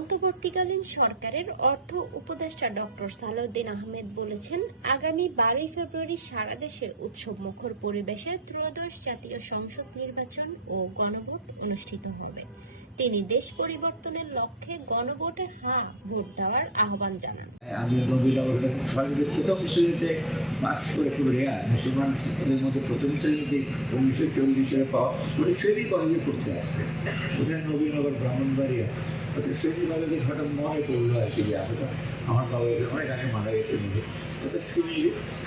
অন্তর্বর্তীকালীন সরকারের অর্থ উপদেষ্টা ডক্টর সালাউদ্দিন আহমেদ বলেছেন, আগামী 12 ফেব্রুয়ারি সারা দেশে উৎসবমুখর পরিবেশে ত্রয়োদশ জাতীয় সংসদ নির্বাচন ও গণভোট অনুষ্ঠিত হবে। তিনি দেশ পরিবর্তনের লক্ষ্যে গণভোটের ভোট দেওয়ার আহ্বান জানান। আমি নবীনগরের প্রথম শ্রেণীতে পাস করে খুব রেয়ার মুসলমান ছাত্রদের মধ্যে প্রথম শ্রেণীতে 1940 সালে পাওয়া মানে ফেরি কলেজে পড়তে আসছে কোথায় নবীনগর ব্রাহ্মণবাড়িয়া ওদের ফেরি বাজারে হঠাৎ মনে পড়লো আর কি আমার বাবা অনেক আগে মারা গেছে মধ্যে ওদের ফেরি।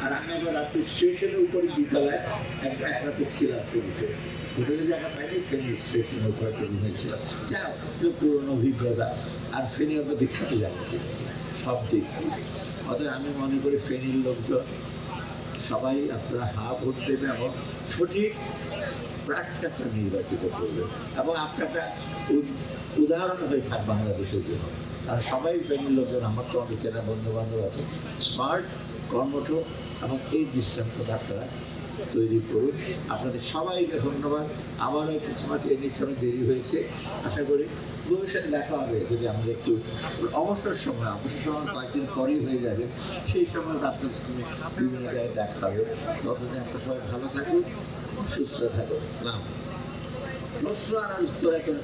আর আমি আবার রাত্রি স্টেশনের উপরে বিকালায় একটা রাতে ছিলাম ফেরিতে হোটেলে জায়গা পাইনি ফেরি স্টেশনের উপরে একটা হয়েছিল যা পুরোনো অভিজ্ঞতা। আর ফেরি আমরা বিখ্যাত জায়গা সব দিক অতএব আমি মনে করি ফেনীর লোকজন সবাই আপনারা ভোট দেবে এবং সঠিক প্রার্থী আপনারা নির্বাচিত করবেন এবং আপনার একটা উদাহরণ হয়ে থাক বাংলাদেশের জন্য। কারণ সবাই ফেনীর লোকজন আমার তো অনেক চেনা বন্ধু বান্ধব আছে স্মার্ট কর্মঠ এবং এই দৃষ্টান্তটা আপনারা তৈরি করুন। আপনাদের সবাইকে ধন্যবাদ। আমারও একটু সময় নিশ্চয় দেরি হয়েছে, আশা করি ভবিষ্যতে দেখা হবে যদি আমাদের একটু অবসর সময় কয়েকদিন পরেই হয়ে যাবে সেই সময় আপনাদের সঙ্গে বিভিন্ন জায়গায় দেখা হবে। ততদিন আপনার সবাই ভালো থাকুন, সুস্থ থাকুন। প্রশ্ন আর উত্তর এখন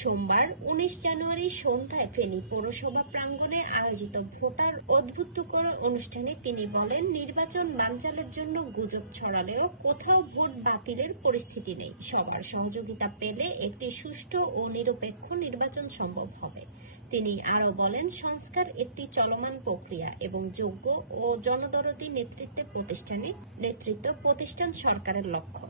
সোমবার 19 জানুয়ারি সন্ধ্যায় ফেনী পৌরসভা প্রাঙ্গণে আয়োজিত ভোটার উদ্বুদ্ধকরণ অনুষ্ঠানে তিনি বলেন, নির্বাচন বানচালের জন্য গুজব ছড়ালেও কোথাও ভোট বাতিলের পরিস্থিতি নেই। সবার সহযোগিতা পেলে একটি সুষ্ঠু ও নিরপেক্ষ নির্বাচন সম্ভব হবে। তিনি আরও বলেন, সংস্কার একটি চলমান প্রক্রিয়া এবং যোগ্য ও জনদরদী নেতৃত্ব প্রতিষ্ঠান সরকারের লক্ষ্য।